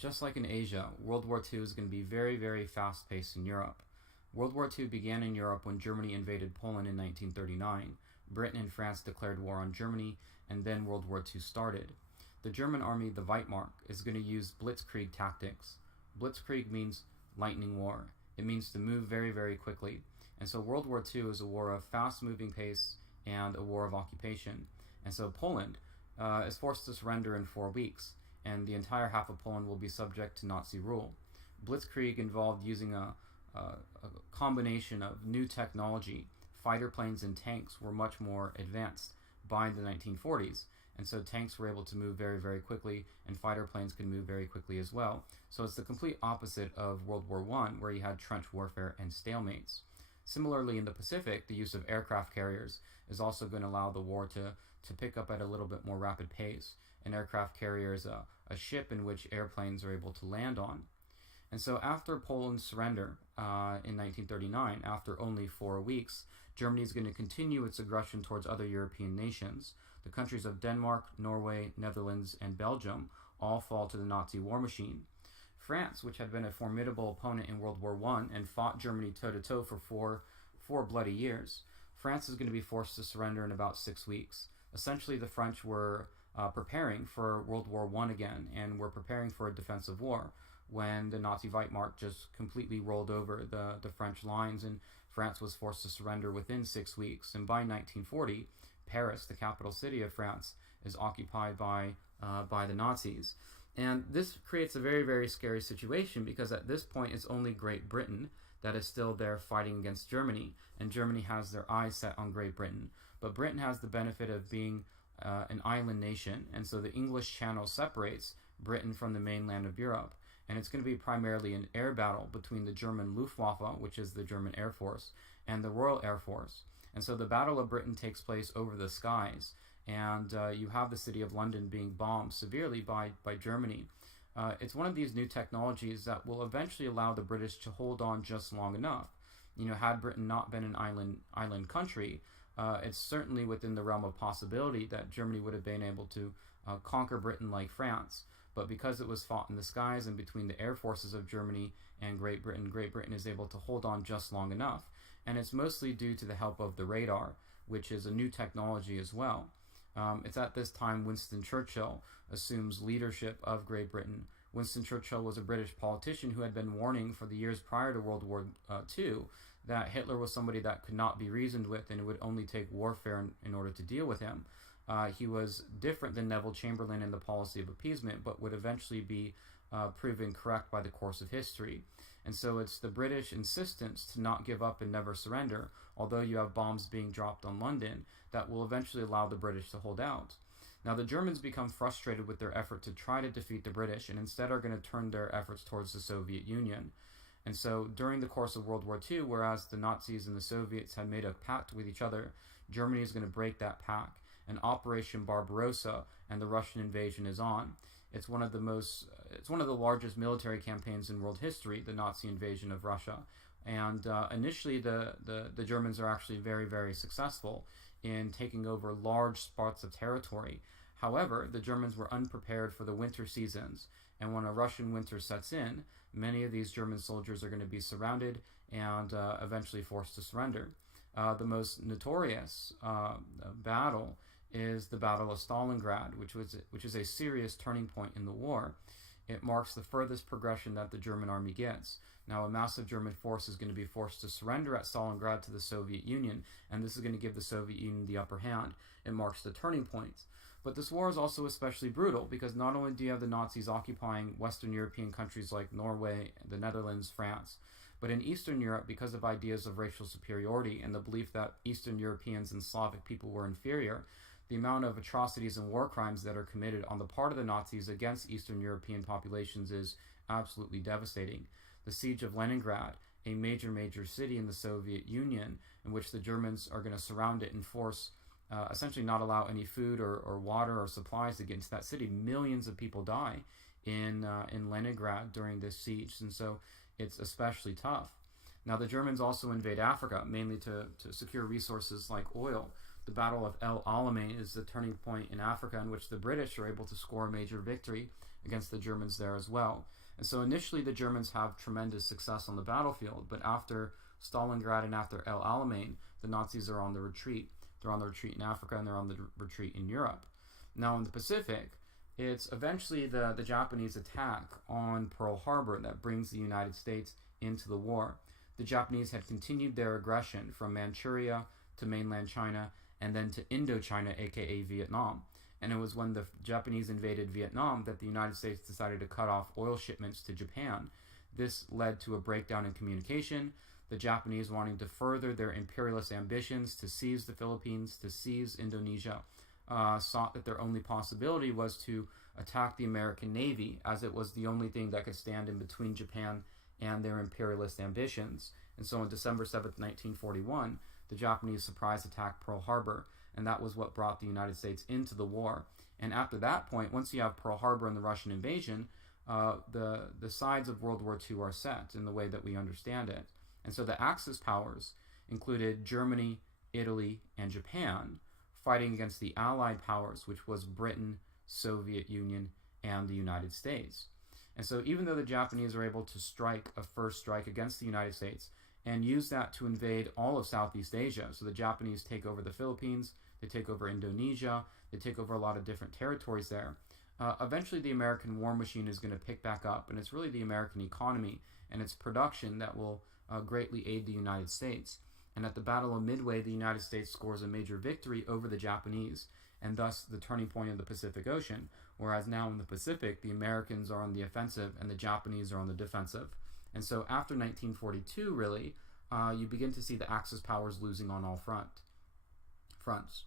Just like in Asia, World War II is going to be very, very fast-paced in Europe. World War II began in Europe when Germany invaded Poland in 1939. Britain and France declared war on Germany, and then World War II started. The German army, the Wehrmacht, is going to use blitzkrieg tactics. Blitzkrieg means lightning war. It means to move very, very quickly. And so World War II is a war of fast-moving pace and a war of occupation. And so Poland is forced to surrender in 4 weeks, and the entire half of Poland will be subject to Nazi rule. Blitzkrieg involved using a combination of new technology. Fighter planes and tanks were much more advanced by the 1940s, and so tanks were able to move very, very quickly, and fighter planes could move very quickly as well. So it's the complete opposite of World War I, where you had trench warfare and stalemates. Similarly, in the Pacific, the use of aircraft carriers is also going to allow the war to pick up at a little bit more rapid pace. An aircraft carrier is a ship in which airplanes are able to land on. And so after Poland's surrender in 1939, after only 4 weeks, Germany is going to continue its aggression towards other European nations. The countries of Denmark, Norway, Netherlands, and Belgium all fall to the Nazi war machine. France, which had been a formidable opponent in World War I and fought Germany toe-to-toe for four bloody years, France is going to be forced to surrender in about 6 weeks. Essentially, the French were preparing for World War I again, and were preparing for a defensive war when the Nazi Wehrmacht just completely rolled over the French lines, and France was forced to surrender within 6 weeks. And by 1940, Paris, the capital city of France, is occupied by the Nazis. And this creates a very, very scary situation, because at this point it's only Great Britain that is still there fighting against Germany, and Germany has their eyes set on Great Britain. But Britain has the benefit of being an island nation, and so the English Channel separates Britain from the mainland of Europe. And it's going to be primarily an air battle between the German Luftwaffe, which is the German Air Force, and the Royal Air Force. And so the Battle of Britain takes place over the skies, and you have the city of London being bombed severely by Germany. It's one of these new technologies that will eventually allow the British to hold on just long enough. You know, had Britain not been an island country, it's certainly within the realm of possibility that Germany would have been able to conquer Britain like France. But because it was fought in the skies and between the air forces of Germany and Great Britain is able to hold on just long enough. And it's mostly due to the help of the radar, which is a new technology as well. It's at this time Winston Churchill assumes leadership of Great Britain. Winston Churchill was a British politician who had been warning for the years prior to World War II that Hitler was somebody that could not be reasoned with, and it would only take warfare in order to deal with him. He was different than Neville Chamberlain in the policy of appeasement, but would eventually be proven correct by the course of history. And so it's the British insistence to not give up and never surrender, although you have bombs being dropped on London, that will eventually allow the British to hold out. Now the Germans become frustrated with their effort to try to defeat the British, and instead are going to turn their efforts towards the Soviet Union. And so during the course of World War II, whereas the Nazis and the Soviets had made a pact with each other, Germany is going to break that pact. And Operation Barbarossa and the Russian invasion is on. It's one of the largest military campaigns in world history, the Nazi invasion of Russia. And initially, the Germans are actually very, very successful in taking over large spots of territory. However, the Germans were unprepared for the winter seasons, and when a Russian winter sets in, many of these German soldiers are going to be surrounded and eventually forced to surrender. The most notorious battle is the Battle of Stalingrad, which is a serious turning point in the war. It marks the furthest progression that the German army gets. Now, a massive German force is going to be forced to surrender at Stalingrad to the Soviet Union, and this is going to give the Soviet Union the upper hand. It marks the turning point. But this war is also especially brutal, because not only do you have the Nazis occupying Western European countries like Norway, the Netherlands, France, but in Eastern Europe, because of ideas of racial superiority and the belief that Eastern Europeans and Slavic people were inferior, the amount of atrocities and war crimes that are committed on the part of the Nazis against Eastern European populations is absolutely devastating. The siege of Leningrad, a major city in the Soviet Union, in which the Germans are going to surround it and force, essentially not allow any food or water or supplies to get into that city. Millions of people die in Leningrad during this siege, and so it's especially tough. Now, the Germans also invade Africa, mainly to secure resources like oil. The Battle of El Alamein is the turning point in Africa in which the British are able to score a major victory against the Germans there as well. And so initially the Germans have tremendous success on the battlefield, but after Stalingrad and after El Alamein, the Nazis are on the retreat. They're on the retreat in Africa and they're on the retreat in Europe. Now in the Pacific, it's eventually the Japanese attack on Pearl Harbor that brings the United States into the war. The Japanese had continued their aggression from Manchuria to mainland China and then to Indochina, aka Vietnam. And it was when the Japanese invaded Vietnam that the United States decided to cut off oil shipments to Japan. This led to a breakdown in communication. The Japanese, wanting to further their imperialist ambitions to seize the Philippines, to seize Indonesia, sought that their only possibility was to attack the American Navy, as it was the only thing that could stand in between Japan and their imperialist ambitions. And so on December 7th, 1941, the Japanese surprise attacked Pearl Harbor, and that was what brought the United States into the war. And after that point, once you have Pearl Harbor and the Russian invasion, the sides of World War II are set in the way that we understand it. And so the Axis powers included Germany, Italy, and Japan, fighting against the Allied powers, which was Britain, Soviet Union, and the United States. And so even though the Japanese are able to strike a first strike against the United States and use that to invade all of Southeast Asia, so the Japanese take over the Philippines, they take over Indonesia, they take over a lot of different territories there, eventually the American war machine is going to pick back up, and it's really the American economy and its production that will greatly aid the United States. And at the Battle of Midway, the United States scores a major victory over the Japanese, and thus the turning point of the Pacific Ocean, whereas now in the Pacific, the Americans are on the offensive and the Japanese are on the defensive. And so after 1942, really, you begin to see the Axis powers losing on all fronts.